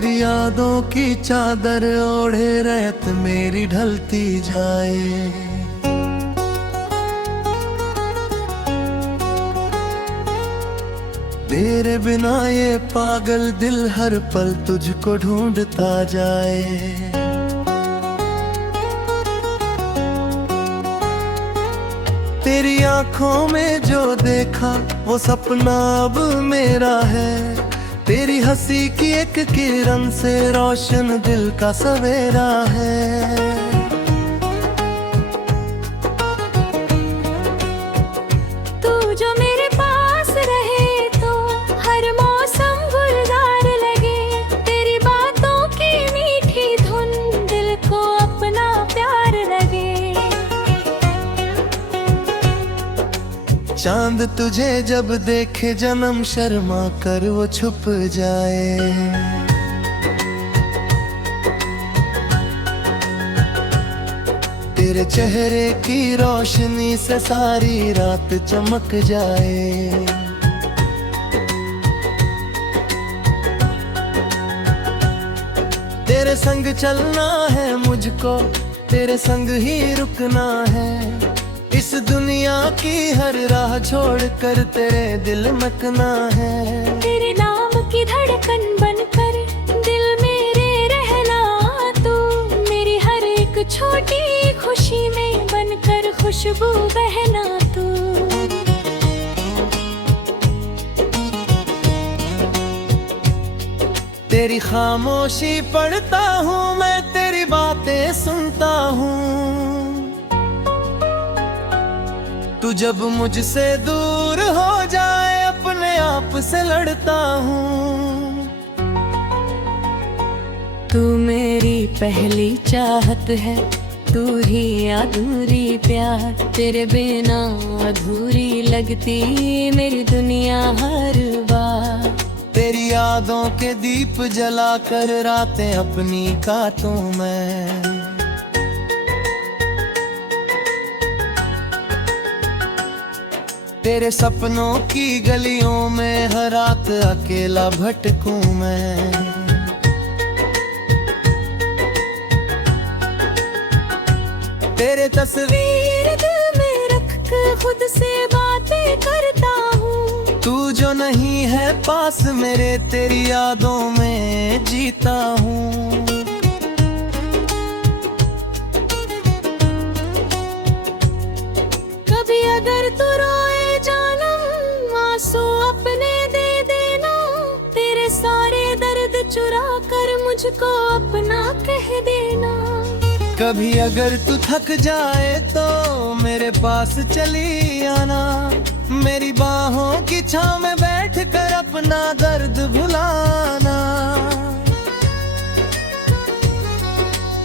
तेरी यादों की चादर ओढ़े रेत मेरी ढलती जाए। तेरे बिना ये पागल दिल हर पल तुझको ढूंढता जाए। तेरी आंखों में जो देखा वो सपना अब मेरा है। तेरी हंसी की एक किरण से रोशन दिल का सवेरा है। तू जो मेरे पास रहे तो हर मौसम गुलजार लगे। तेरी बातों की मीठी धुन दिल को अपना प्यार लगे। चांद तुझे जब देखे जन्म शर्मा कर वो छुप जाए। तेरे चेहरे की रोशनी से सारी रात चमक जाए। तेरे संग चलना है मुझको, तेरे संग ही रुकना है। इस दुनिया की हर राह छोड़ कर तेरे दिल मकना है। तेरे नाम की धड़कन बनकर दिल मेरे रहना तू। मेरी हर एक छोटी खुशी में बनकर खुशबू बहना तू। तेरी खामोशी पढ़ता हूँ मैं, तेरी बातें सुनता हूँ। तू जब मुझसे दूर हो जाए अपने आप से लड़ता हूँ। तू मेरी पहली चाहत है, तू ही अधूरी प्यार। तेरे बिना अधूरी लगती मेरी दुनिया हर बार। तेरी यादों के दीप जला कर रातें अपनी काटूं मैं। तेरे सपनों की गलियों में हर रात अकेला भटकूं मैं। तेरे तस्वीर दिल में रख कर खुद से बातें करता हूँ। तू जो नहीं है पास मेरे, तेरी यादों में जीता हूँ। कभी अगर तू रोए जानम आंसू अपने दे देना। तेरे सारे दर्द चुरा कर मुझको अपना कह देना। कभी अगर तू थक जाए तो मेरे पास चली आना। मेरी बाहों की छांव में बैठ कर अपना दर्द भुलाना।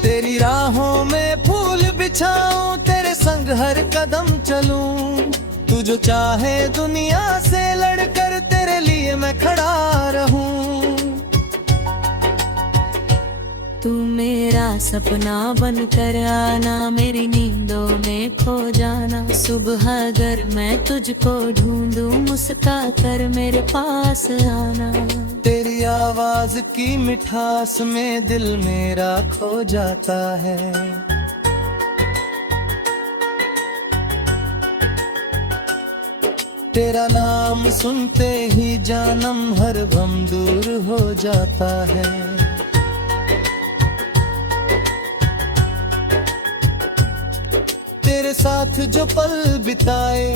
तेरी राहों में फूल बिछाऊं, तेरे संग हर कदम चलूं। तू जो चाहे दुनिया से लड़कर तेरे लिए मैं खड़ा रहूं। तू मेरा सपना बनकर आना, मेरी नींदों में खो जाना। सुबह अगर मैं तुझको ढूंढूं, मुस्का कर मेरे पास आना। तेरी आवाज की मिठास में दिल मेरा खो जाता है। तेरा नाम सुनते ही जानम हर गम दूर हो जाता है। तेरे साथ जो पल बिताए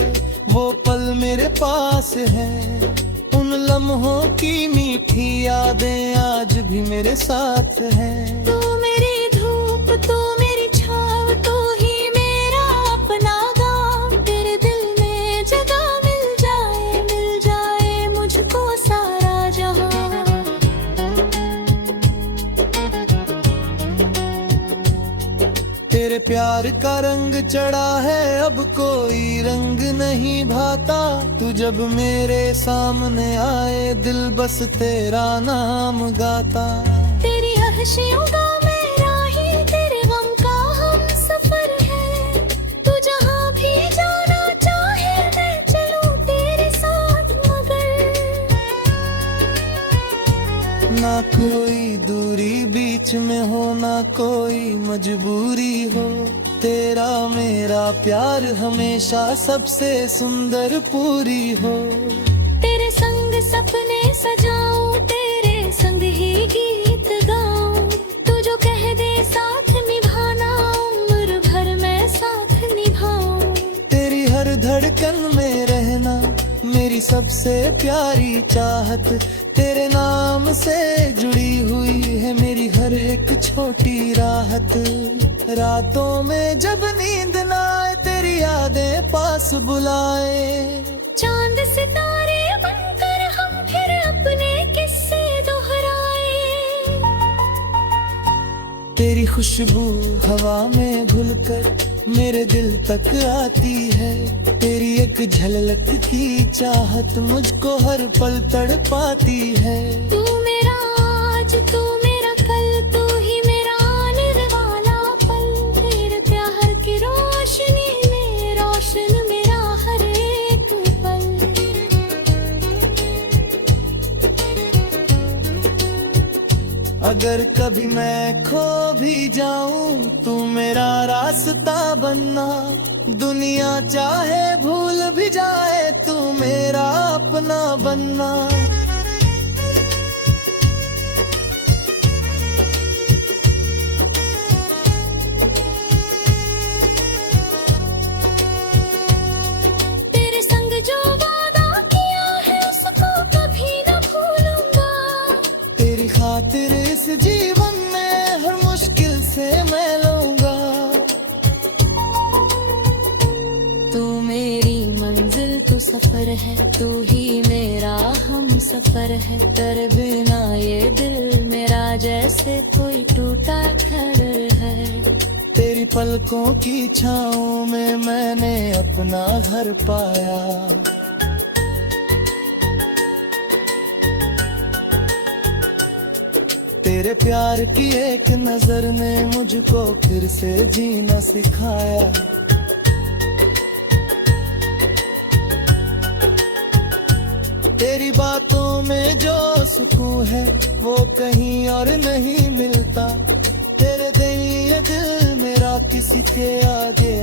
वो पल मेरे पास है। उन लम्हों की मीठी यादें आज भी मेरे साथ हैं। तू मेरी धूप, तू मेरी छाँव, तू ही मेरा अपना गाँव। तेरे दिल में जगह मिल जाए मुझको सारा जहां। तेरे प्यार का रंग चढ़ा है, अब कोई रंग नहीं भाता। तू जब मेरे सामने आए दिल बस तेरा नाम गाता। तेरी हंसियों का मेरा ही तेरे गम का हम सफर है। तू जहाँ भी जाना चाहे मैं चलूं तेरे साथ, मगर ना कोई दूरी बीच में हो, ना कोई मजबूरी हो। तेरा मेरा प्यार हमेशा सबसे सुंदर पूरी हो। तेरे संग सपने सजाऊं, तेरे संग ही गीत गाऊं। तू जो कह दे साथ निभाना, उम्र भर मैं साथ निभाऊं। तेरी हर धड़कन में रहना मेरी सबसे प्यारी चाहत। तेरे नाम से जुड़ी हुई है मेरी हर एक छोटी राहत। रातों में जब नींद ना आए, तेरी यादें पास बुलाए। चांद सितारे बनकर हम फिर अपने किस्से दोहराए। तेरी खुशबू हवा में घुलकर मेरे दिल तक आती है। तेरी एक झलक की चाहत मुझको हर पल तड़पाती है। तू मेरा आज, तू मेरा कल, तू ही मेरा आने वाला पल। तेरे प्यार की रोशनी में रोशन मेरा हर एक पल। अगर कभी मैं खो भी जाऊं, तू मेरा रास्ता बनना। दुनिया चाहे भूल भी जाए, तू मेरा अपना बनना। तेरे संग जो वादा किया है, उसको कभी न भूलूंगा। तेरी खातिर इस जीवन में हर मुश्किल से मैं लूंगा। तू मेरी मंजिल, तू सफर है, तू ही मेरा हम सफर है। तेरे बिना ये दिल मेरा जैसे कोई टूटा घर है। तेरी पलकों की छाँव में मैंने अपना घर पाया। तेरे प्यार की एक नजर ने मुझको फिर से जीना सिखाया। तेरी बातों में जो सुकून है वो कहीं और नहीं मिलता। तेरे दिल ये दिल मेरा किसी के आगे